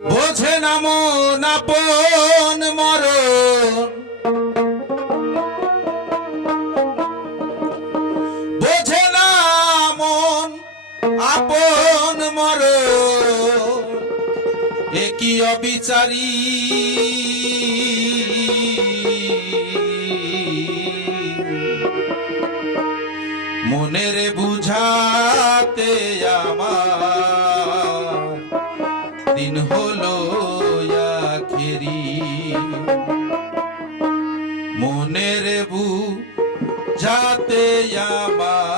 বোঝে না মন আপন মরণ। বোঝে না আপন মরণ। একই অবিচারী? হলো আখেরি। মনের বুঝাতে আমার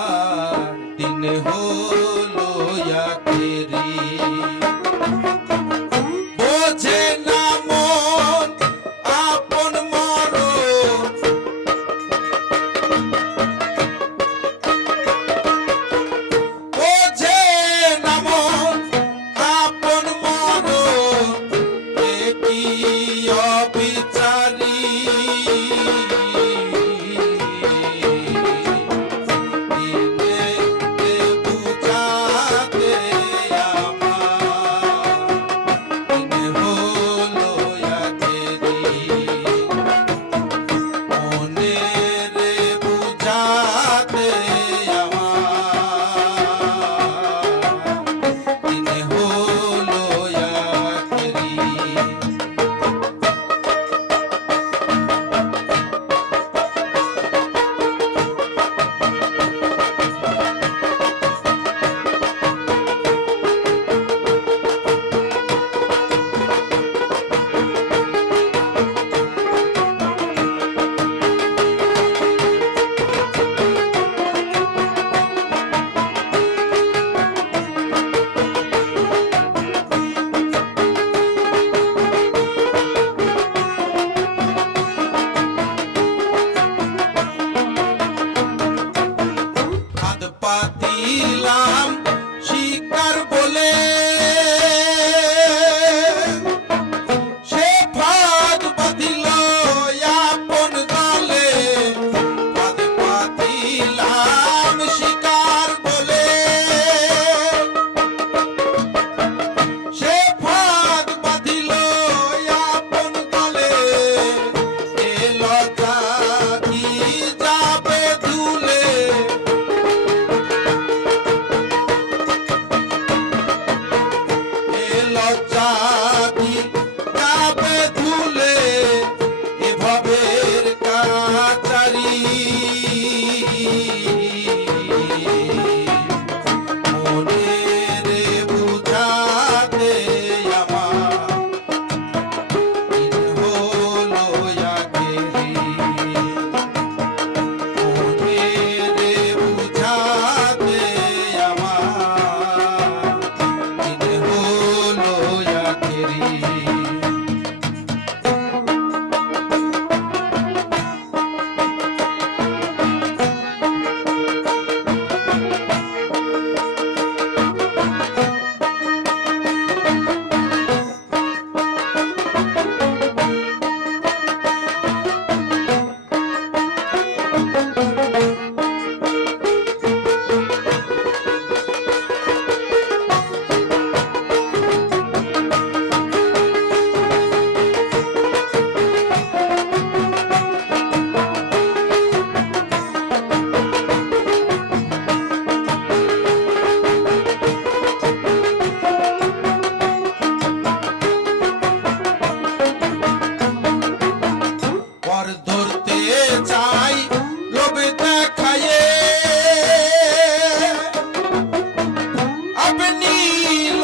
লজ্জা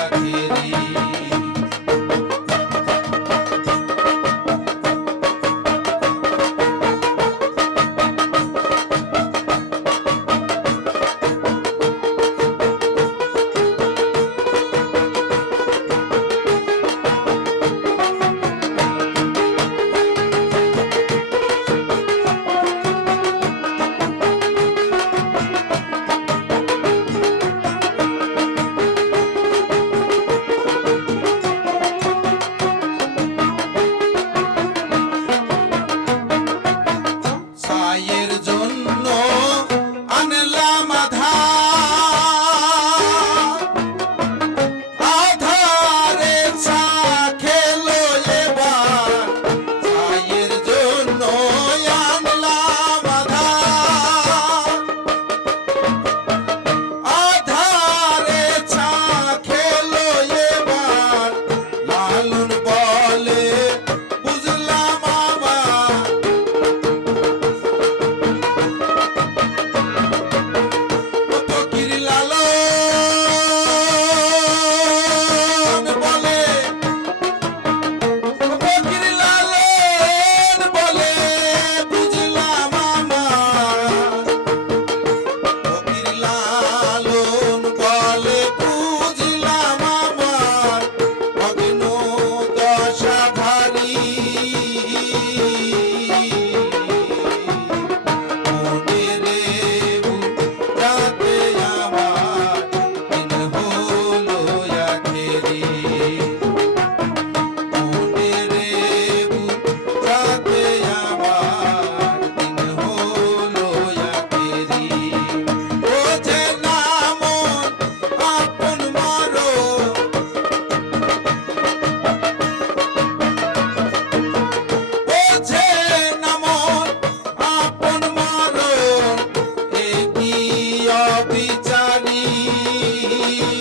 রাখি Thank you.